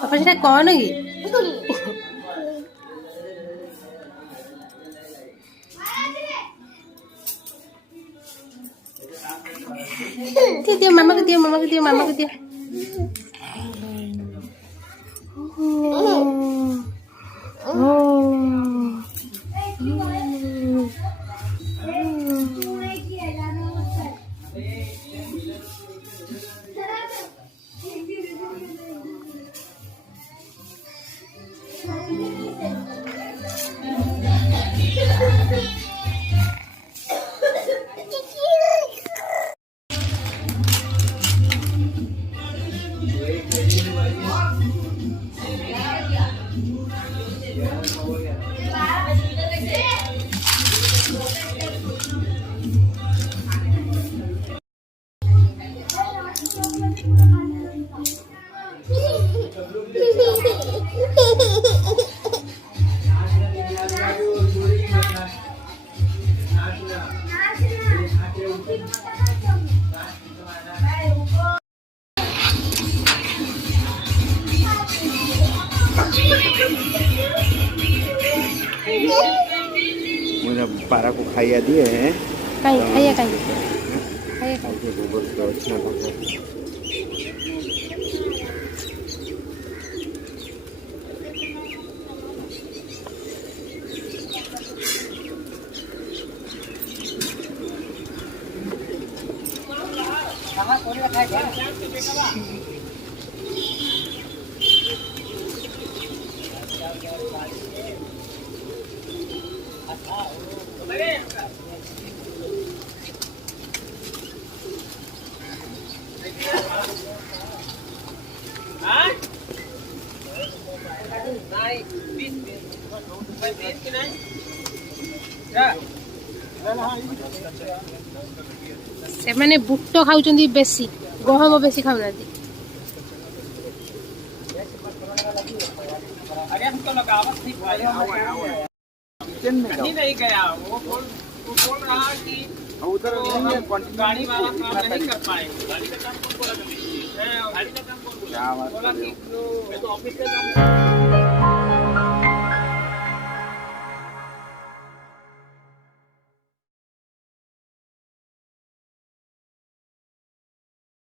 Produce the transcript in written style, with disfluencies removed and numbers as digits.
पापा सेटा कौन की दियो मामा को दियो मामा को दियो मामा को दियो मुझे पारा को खाइया दिए हैं खाइए से माने बुट खाउचंदी बेसी गहम बेसी खाउना अरे हम तो लगावत नहीं भाई नहीं गया वो बोल रहा कि उधर गाड़ी वाला काम नहीं कर पाएंगे। गाड़ी का काम कौन बोला? गाड़ी का काम कौन बोला? बोला कि मैं तो ऑफिस का काम